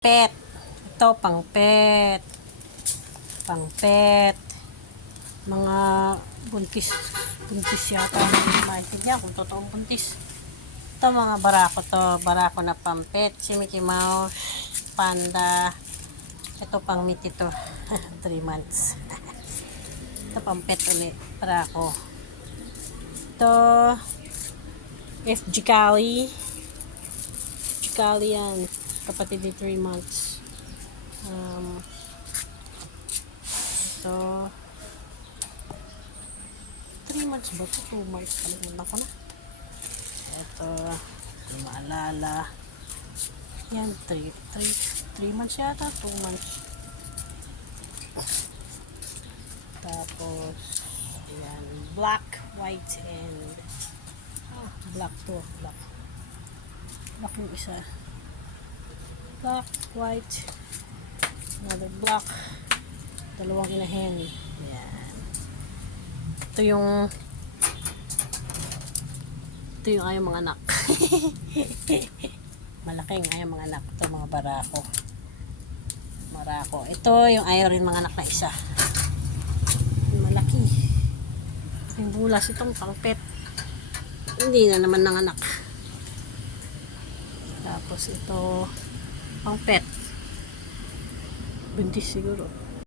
Pet. Ito, pang pet. Pang pet. Mga buntis. Buntis yata. Hindi maintindihan kung totoong buntis. Ito, mga barako to. Barako na pang pet. Si Mickey Mouse. Panda. Ito, pang meat ito. 3 months. Ito, pang pet ulit. Barako. Ito, FG Cali. Kali yan, kapatid ni 3 months. So 3 months ba ito? 2 months, kalimutan ko na. Ito, hindi maalala. Yan, 3 months yata, 2 months. Tapos yan, black, white, and black to, black yung isa, black, white, another black, dalawang inahin. Yan, ito yung ayaw mga anak. Malaking ayaw mga anak. Ito mga barako. Ito yung ayaw rin mga anak na isa, yung malaki, yung bulas. Itong pangpet, hindi na naman ng anak. Tapos ito, pang pet. Buntis siguro.